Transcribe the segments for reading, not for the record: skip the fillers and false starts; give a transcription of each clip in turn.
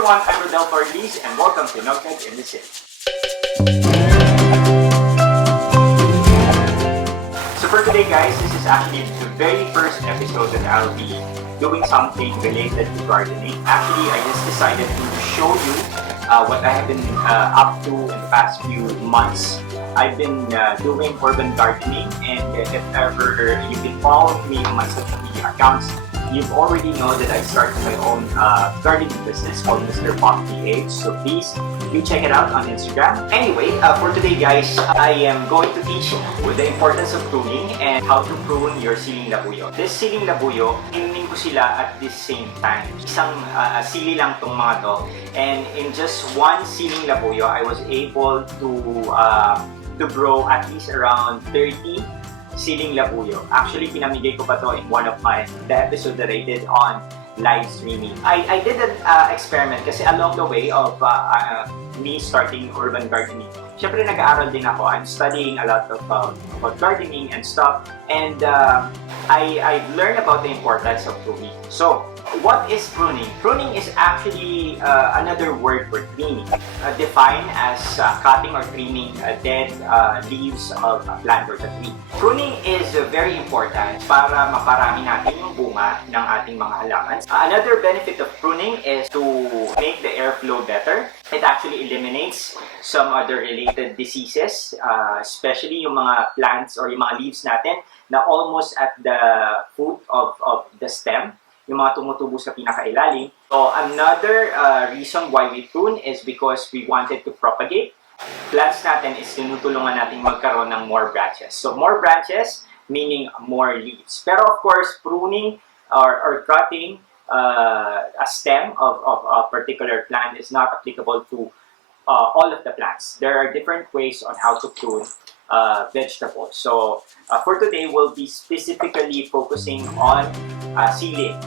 everyone, I'm Rodel Flordeliz and welcome to Nognog in the City. So for today guys, this is actually the very first episode that I'll be doing something related to gardening. Actually, I just decided to show you what I have been up to in the past few months. I've been doing urban gardening, and if ever you've been following me on my social media accounts, you've already know that I started my own gardening business called Mr. Pop PH. So please do check it out on Instagram. Anyway, for today guys, I am going to teach you the importance of pruning and how to prune your Siling Labuyo. This Siling Labuyo, inunin ko sila at the same time. Isang sili lang tong mga to. And in just one Siling Labuyo, I was able to grow at least around 30 Siling Labuyo. Actually, pinamigay ko pa to in one of the episode that I did on live streaming. I did an experiment kasi along the way of me starting urban gardening, syempre nag-aaral din ako. I'm studying a lot of about gardening and stuff, and I've learned about the importance of pruning. So, what is pruning? Pruning is actually another word for trimming, defined as cutting or trimming dead leaves of a plant or a tree. Pruning is very important para maparami natin yung bunga ng ating mga halaman. Another benefit of pruning is to make the airflow better. It actually eliminates some other related diseases, especially yung mga plants or yung mga leaves natin na almost at the foot of the stem, yung mga tumutubo sa pinakailalim. So another reason why we prune is because we wanted to propagate. Plants natin is tinutulungan natin magkaroon ng more branches. So more branches meaning more leaves. Pero of course, pruning or cutting a stem of a particular plant is not applicable to all of the plants. There are different ways on how to prune vegetables. So for today, we'll be specifically focusing on siling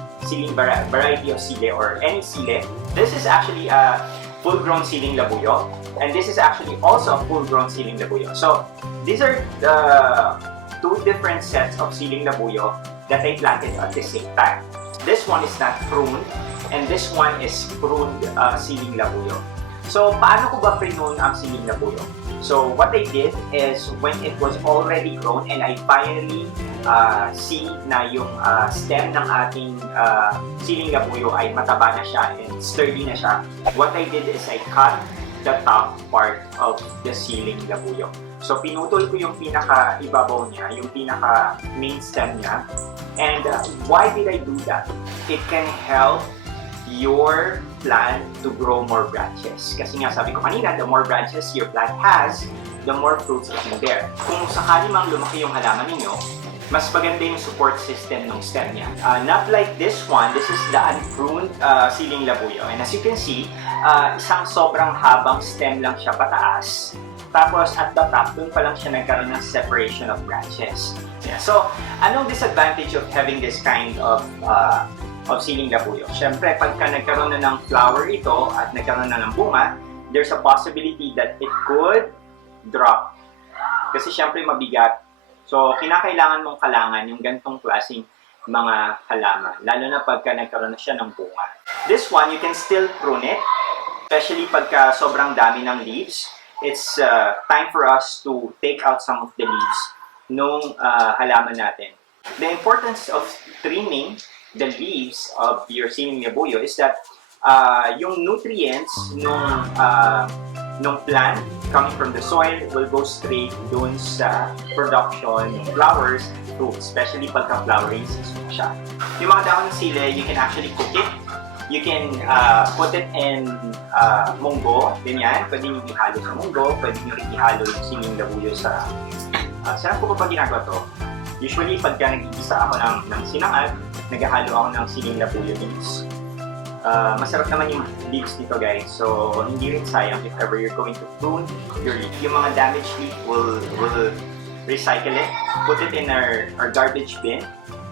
variety of sile or any sile. This is actually a full-grown Siling Labuyo, and this is actually also a full-grown Siling Labuyo. So these are the two different sets of Siling Labuyo that I planted at the same time. This one is not pruned, and this one is pruned Siling Labuyo. So paano ko ba prune ang Siling Labuyo? So what I did is when it was already grown and I finally see na yung stem ng ating Siling Labuyo ay mataba na siya and sturdy na siya, what I did is I cut the top part of the Siling Labuyo. So pinutol ko yung pinaka-ibabaw niya, yung pinaka-main stem niya. And why did I do that? It can help your plant to grow more branches. Kasi nga sabi ko kanina, the more branches your plant has, the more fruits it can bear. Kung sakali mang lumaki yung halaman ninyo, mas maganda yung support system ng stem niya. Not like this one, this is the unpruned Siling Labuyo. And as you can see, isang sobrang habang stem lang siya pataas. Tapos at the top, dun pa lang siya nagkaroon ng separation of branches. Yeah. So, anong disadvantage of having this kind of Siling Labuyo? Siyempre, pagka nagkaroon na ng flower ito at nagkaroon na ng bunga, there's a possibility that it could drop. Kasi siyempre mabigat. So, kinakailangan mong kalangan yung ganitong klaseng mga halaman, lalo na pagka nagkaroon na siya ng bunga. This one, you can still prune it, especially pagka sobrang dami ng leaves. It's time for us to take out some of the leaves nung halaman natin. The importance of trimming the leaves of your Siling Labuyo is that yung nutrients nung plant coming from the soil will go straight dun sa production ng flowers, fruits, especially pagka-flowering season siya. Yung mga dahon ng sile, you can actually cook it. You can put it in munggo, ganyan. Pwede nyo ihalo sa munggo, pwede nyo rin ihalo yung Siling Labuyo sa... saan ko pa ginagawa to? Usually, pagka nag-iisa ako ng sinangag, naghahalo ako ng Siling Labuyo leaves. Masarap naman yung leaves nito guys, so hindi rin sayang if ever you're going to prune your leaf. Yung mga damaged leaf, we'll recycle it, put it in our garbage bin.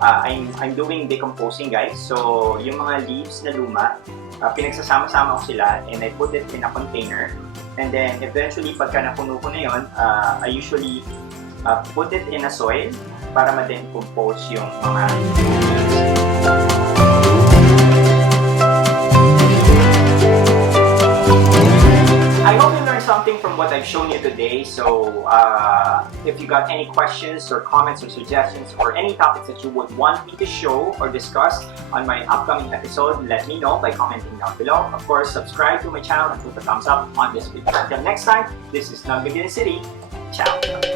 I'm doing decomposing guys, so yung mga leaves na luma, pinagsasama-sama ko sila and I put it in a container. And then eventually, pagka napuno ko na yun, I usually put it in a soil para ma-decompose yung mga leaves. what I've shown you today. So if you got any questions or comments or suggestions or any topics that you would want me to show or discuss on my upcoming episode, let me know by commenting down below. Of course, subscribe to my channel and put a thumbs up on this video. Until next time, this is Nognog City. Ciao!